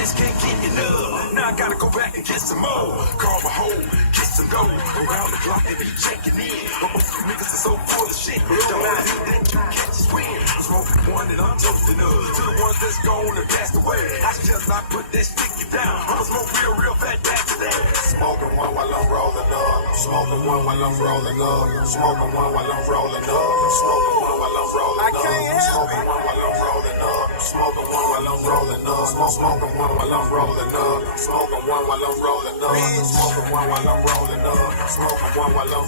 just can't get enough. Now I gotta go back and get some more. Carve a hole, get some dough. Around the clock they be checking in. But most of you niggas are so full of shit. Don't matter who that you catch is win. I'm smoking one that I'm toasting up. To the ones that's gone and passed away, I just not put that sticky down. I'ma smoke real fat back to that. Smoking one while I'm rolling up. Smoking one while I'm rolling up. Smoking one while I'm rolling up. Smoking one while I'm rolling up. Smoking one while I'm rolling up. Smoking one while I'm rolling up. Smoking one while I'm rolling up. Smoking one while I'm rolling up. Smoking one while I'm rolling up. Smoking one while I'm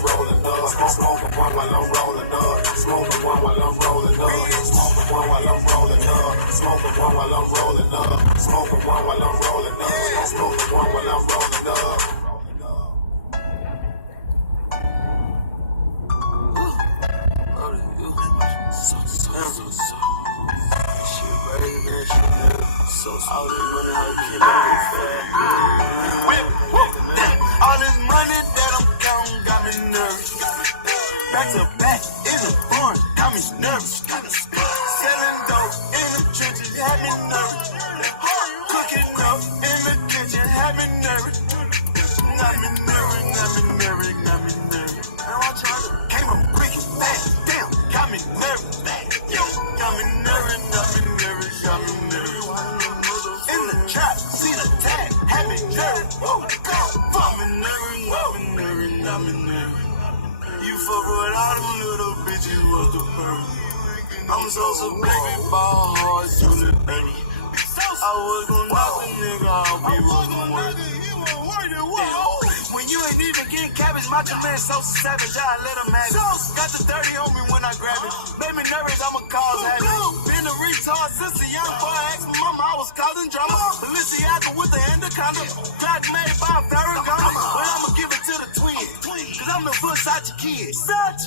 rolling up. Smoking one while I'm rolling up. Smoking one while I'm rolling up. Smoking one while I'm rolling up. Smoking one while I'm rolling up. Smoking one while I'm rolling up. Smoking one while I'm rolling up. All this money, all this money that I'm counting got me nervous. Back to back in the barn, got me nervous. Selling dope in the trenches, had me nervous. Cooking up in the kitchen, had me nervous. Got me nervous, got me nervous, got me nervous. Came up quick and fast, damn, got me nervous. Got me nervous, got me nervous, got me nervous. Trap, see the tag, have me nervous. I'm nervous. You fuck with all them little bitches, what's the purpose? I'm so baby, ball hard, soon as 30. I was gon' knock a nigga off, he was gon' work. When you ain't even getting cabbage, my man so savage, I let him have it. Got the 30 on me when I grab it. Made me nervous, I'ma cause habit. Been a retard since a young boy, asked my mama, I was causing drama. Balenciaga with the anaconda. Glock made by Farrakhan. But I'ma give it to the twins. Cause I'm the Versace kid.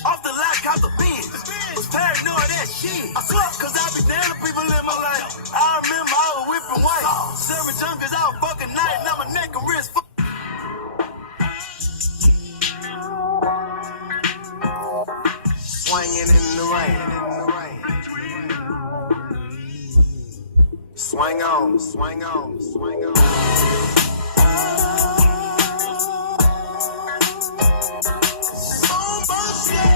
Off the lot, caught the Benz. Was paranoid that shit. I swear, cause I be down to people in my life. I remember I was whipping white. Serving junkies out fucking night. Now my neck and wrist. Swinging in the rain. Swing on, swing on, swing on.